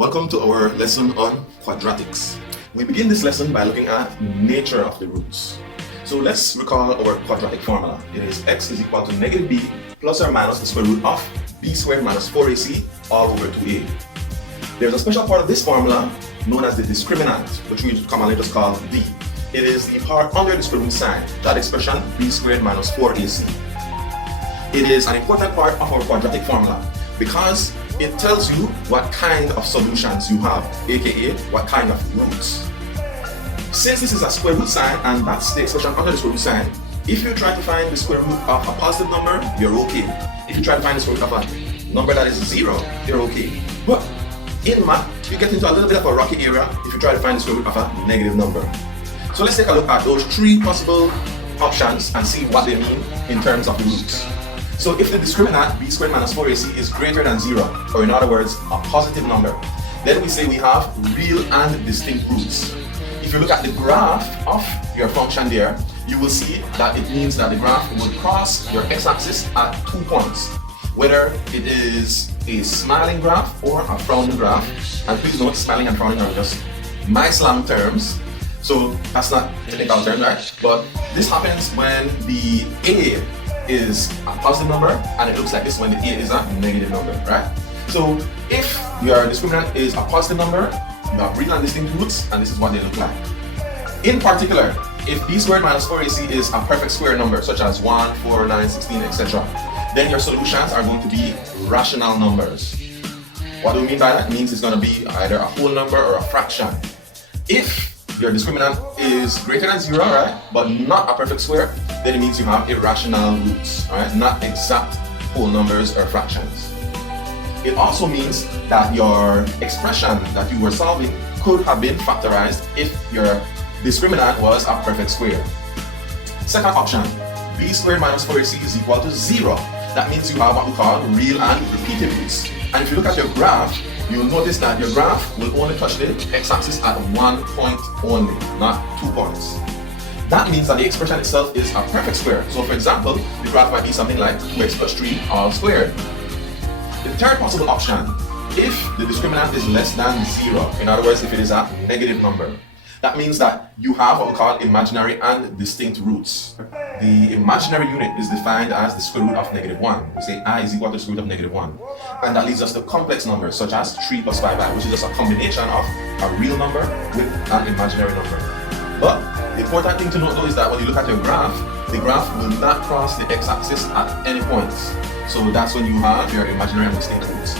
Welcome to our lesson on quadratics. We begin this lesson by looking at the nature of the roots. So let's recall our quadratic formula. It is x is equal to negative b plus or minus the square root of b squared minus 4ac all over 2a. There's a special part of this formula known as the discriminant, which we commonly just call b. It is the part under the square root sign, that expression b squared minus 4ac. It is an important part of our quadratic formula because it tells you what kind of solutions you have, aka what kind of roots. Since this is a square root sign and that's the expression under the square root sign, if you try to find the square root of a positive number, you're okay. If you try to find the square root of a number that is 0, you're okay. But in math, you get into a little bit of a rocky area if you try to find the square root of a negative number. So let's take a look at those three possible options and see what they mean in terms of the roots. So if the discriminant b squared minus 4ac is greater than 0, or in other words, a positive number, then we say we have real and distinct roots. If you look at the graph of your function there, you will see that it means that the graph will cross your x-axis at 2 points, whether it is a smiling graph or a frowning graph. And please note, smiling and frowning are just my slang terms, so that's not technical term, right? But this happens when the a is a positive number and it looks like this when the a is a negative number, right? So if your discriminant is a positive number, you have real and distinct roots, and this is what they look like. In particular, if b squared minus 4ac is a perfect square number such as 1, 4, 9, 16, etc., then your solutions are going to be rational numbers. What do we mean by that? It means it's going to be either a whole number or a fraction. If your discriminant is greater than 0, right, but not a perfect square, then it means you have irrational roots, right, not exact whole numbers or fractions. It also means that your expression that you were solving could have been factorized if your discriminant was a perfect square. Second option, b squared minus 4ac is equal to 0. That means you have what we call real and repeated roots. And if you look at your graph, you'll notice that your graph will only touch the x-axis at 1 point only, not 2 points. That means that the expression itself is a perfect square. So for example, the graph might be something like 2x plus 3 all squared. The third possible option, if the discriminant is less than 0, in other words, if it is a negative number, that means that you have what we call imaginary and distinct roots. The imaginary unit is defined as the square root of -1. We say I is equal to the square root of -1. And that leads us to complex numbers such as 3 plus 5i, which is just a combination of a real number with an imaginary number. But the important thing to note though is that when you look at your graph, the graph will not cross the x-axis at any points. So that's when you have your imaginary and distinct roots.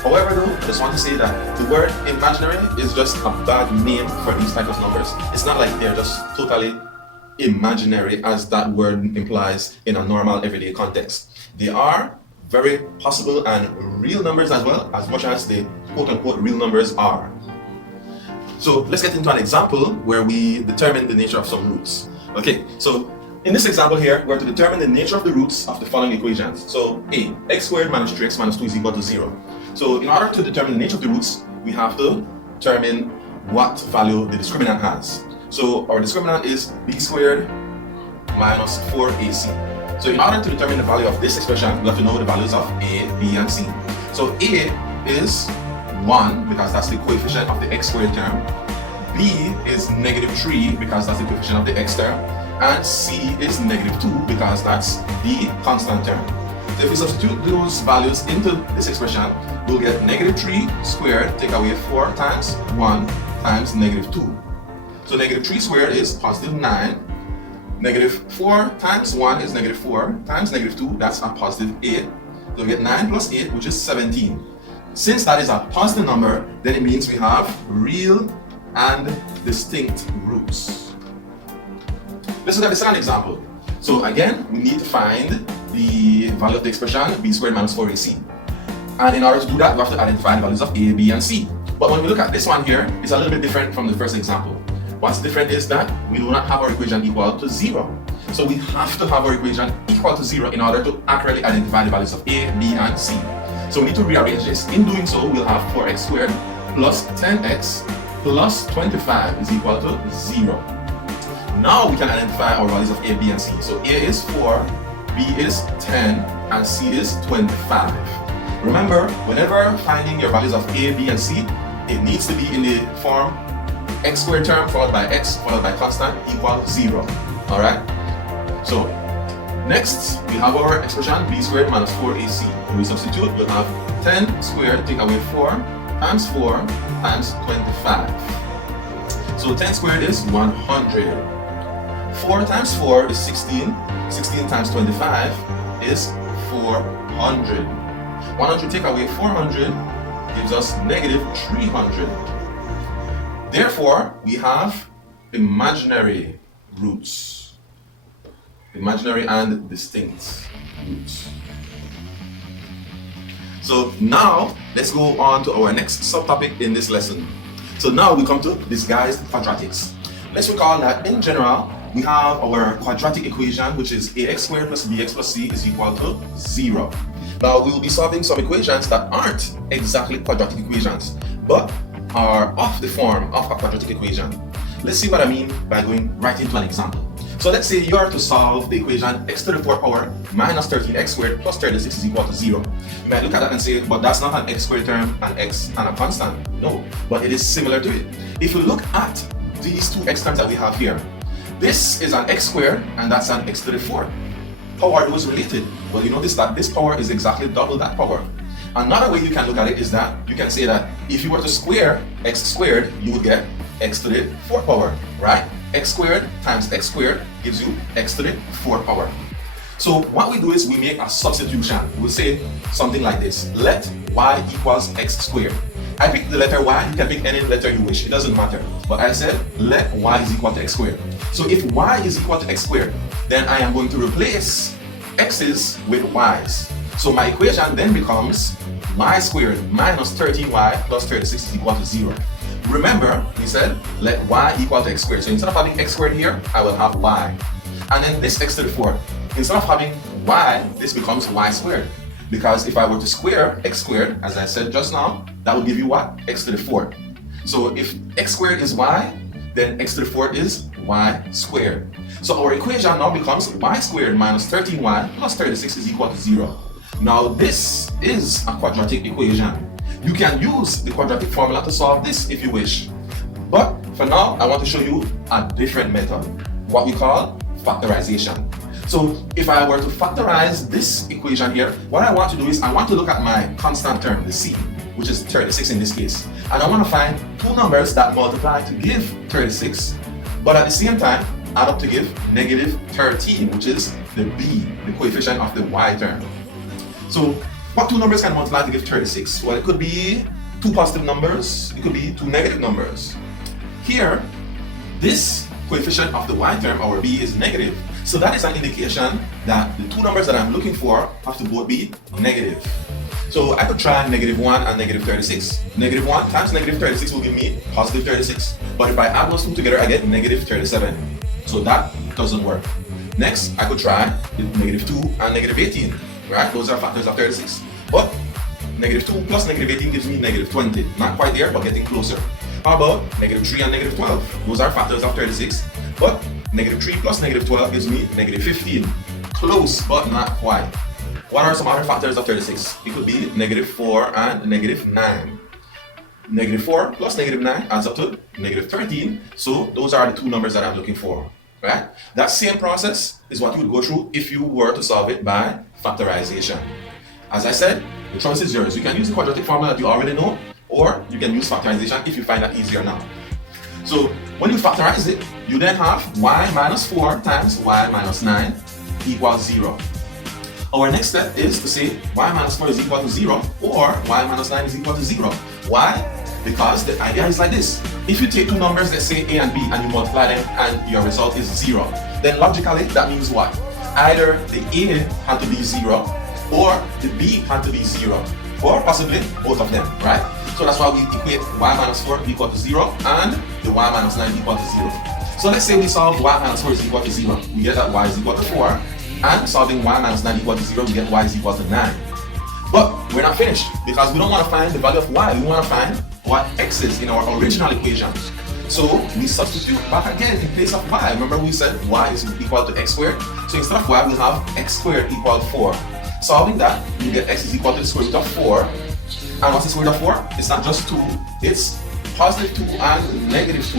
However though, I just want to say that the word imaginary is just a bad name for these types of numbers. It's not like they're just totally imaginary as that word implies in a normal everyday context. They are very possible and real numbers as well, as much as the quote-unquote real numbers are. So let's get into an example where we determine the nature of some roots. Okay, so in this example here, we're to determine the nature of the roots of the following equations. So a, x squared minus 3x minus 2 is equal to 0. So in order to determine the nature of the roots, we have to determine what value the discriminant has. So our discriminant is b squared minus 4ac. So in order to determine the value of this expression, we have to know the values of a, b, and c. So a is 1 because that's the coefficient of the x squared term. B is -3 because that's the coefficient of the x term. And c is -2 because that's the constant term. So if we substitute those values into this expression, we'll get -3 squared, take away 4 times 1 times -2. So -3 squared is positive 9. -4 times 1 is -4 times -2, that's a positive 8. So we get 9 plus 8, which is 17. Since that is a positive number, then it means we have real and distinct roots. Let's look at the second example. So again, we need to find the value of the expression b squared minus 4ac. And in order to do that, we have to identify the values of a, b, and c. But when we look at this one here, it's a little bit different from the first example. What's different is that we do not have our equation equal to 0. So we have to have our equation equal to 0 in order to accurately identify the values of a, b, and c. So we need to rearrange this. In doing so, we'll have 4x squared plus 10x plus 25 is equal to 0. Now we can identify our values of a, b, and c. So a is 4, b is 10, and c is 25. Remember, whenever finding your values of a, b, and c, it needs to be in the form x squared term followed by x followed by constant equal 0. Alright? So next we have our expression b squared minus 4ac. When we substitute, we'll have 10 squared take away 4 times 4 times 25. So 10 squared is 100. 4 times 4 is 16. 16 times 25 is 400. 100 take away 400 gives us negative 300. Therefore, we have imaginary roots. Imaginary and distinct roots. So now, let's go on to our next subtopic in this lesson. So now we come to disguised quadratics. Let's recall that in general, we have our quadratic equation, which is ax squared plus bx plus c is equal to 0. Now we will be solving some equations that aren't exactly quadratic equations, but are of the form of a quadratic equation. Let's see what I mean by going right into an example. So let's say you are to solve the equation x to the 4th power minus 13x squared plus 36 is equal to 0. You might look at that and say, but that's not an x squared term, an x and a constant. No, but it is similar to it. If you look at these two x terms that we have here, this is an x squared and that's an x to the 4th. How are those related? Well, you notice that this power is exactly double that power. Another way you can look at it is that you can say that if you were to square x squared, you would get x to the 4th power, right? X squared times x squared gives you x to the 4th power. So what we do is we make a substitution. We'll say something like this. Let y equals x squared. I picked the letter y, you can pick any letter you wish, it doesn't matter. But I said let y is equal to x squared. So if y is equal to x squared, then I am going to replace x's with y's. So my equation then becomes y squared minus 13y plus 36 is equal to 0. Remember, we said let y equal to x squared. So instead of having x squared here, I will have y. And then this x to the 4th, instead of having y, this becomes y squared. Because if I were to square x squared, as I said just now, that will give you what? X to the 4th. So if x squared is y, then x to the 4th is y squared. So our equation now becomes y squared minus 13y plus 36 is equal to 0. Now this is a quadratic equation. You can use the quadratic formula to solve this if you wish. But for now, I want to show you a different method, what we call factorization. So if I were to factorize this equation here, what I want to do is I want to look at my constant term, the c, which is 36 in this case. And I want to find two numbers that multiply to give 36, but at the same time add up to give negative 13, which is the b, the coefficient of the y term. So what two numbers can multiply to give 36? Well, it could be two positive numbers, it could be two negative numbers. Here, this coefficient of the y term, our b, is negative. So that is an indication that the two numbers that I'm looking for have to both be negative. So I could try negative 1 and negative 36. Negative 1 times negative 36 will give me positive 36. But if I add those two together, I get negative 37. So that doesn't work. Next, I could try negative 2 and negative 18. Right? Those are factors of 36. But negative 2 plus negative 18 gives me negative 20. Not quite there, but getting closer. How about negative 3 and negative 12? Those are factors of 36. But negative 3 plus negative 12 gives me negative 15. Close, but not quite. What are some other factors of 36? It could be negative 4 and negative 9. Negative 4 plus negative 9 adds up to negative 13. So those are the two numbers that I'm looking for. Right? That same process is what you would go through if you were to solve it by factorization. As I said, the choice is yours. You can use the quadratic formula that you already know, or you can use factorization if you find that easier now. So when you factorize it, you then have y minus 4 times y minus 9 equals 0. Our next step is to say y minus 4 is equal to 0 or y minus 9 is equal to 0. Why? Because the idea is like this. If you take two numbers, let's say a and b, and you multiply them and your result is 0, then logically that means what? Either the a had to be 0 or the b had to be 0, or possibly both of them, right? So that's why we equate y minus 4 equal to 0 and the y minus 9 equal to 0. So let's say we solve y minus 4 is equal to 0. We get that y is equal to 4. And solving y minus 9 equal to 0, we get y is equal to 9. But we're not finished because we don't want to find the value of y. We want to find what x is in our original equation. So we substitute back again in place of y. Remember we said y is equal to x squared. So instead of y, we'll have x squared equal 4. Solving that, you get x is equal to the square root of 4 And what's the square root of 4? It's not just 2, it's positive 2 and negative 2.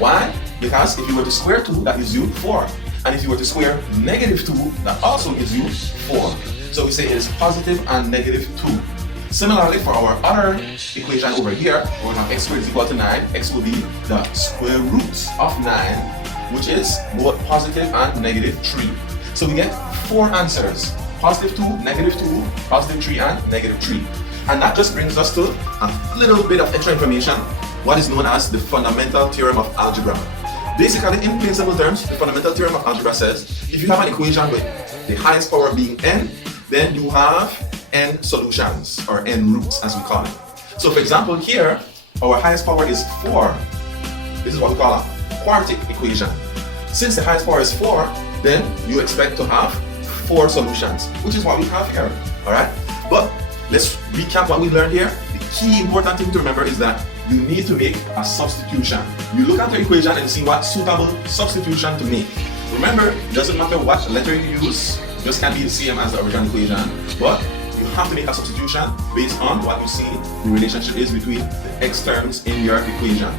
Why? Because if you were to square 2, that gives you 4. And if you were to square negative 2, that also gives you 4. So we say it is positive and negative 2. Similarly, for our other equation over here, where we have x squared is equal to 9, x will be the square root of 9, which is both positive and negative 3. So we get 4 answers. Positive 2, negative 2, positive 3, and negative 3. And that just brings us to a little bit of extra information, what is known as the fundamental theorem of algebra. Basically, in plain simple terms, the fundamental theorem of algebra says if you have an equation with the highest power being n, then you have n solutions, or n roots as we call it. So for example here, our highest power is 4. This is what we call a quartic equation. Since the highest power is 4, then you expect to have 4 solutions, which is what we have here. Alright? But let's recap what we learned here. The key important thing to remember is that you need to make a substitution. You look at the equation and see what suitable substitution to make. Remember, it doesn't matter what letter you use, it just can't be the same as the original equation, but you have to make a substitution based on what you see the relationship is between the x terms in your equation.